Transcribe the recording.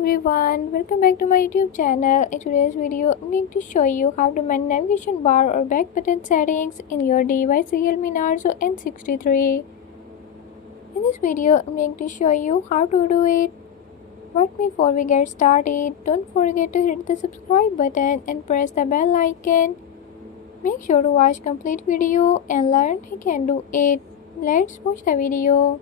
everyone, welcome back to my YouTube channel. In today's video, I'm going to show you how to manage navigation bar or back button settings in your device Realme Narzo N63. In this video, I'm going to show you how to do it. But before we get started, don't forget to hit the subscribe button and press the bell icon. Make sure to watch complete video and learn how you can do it. Let's watch the video.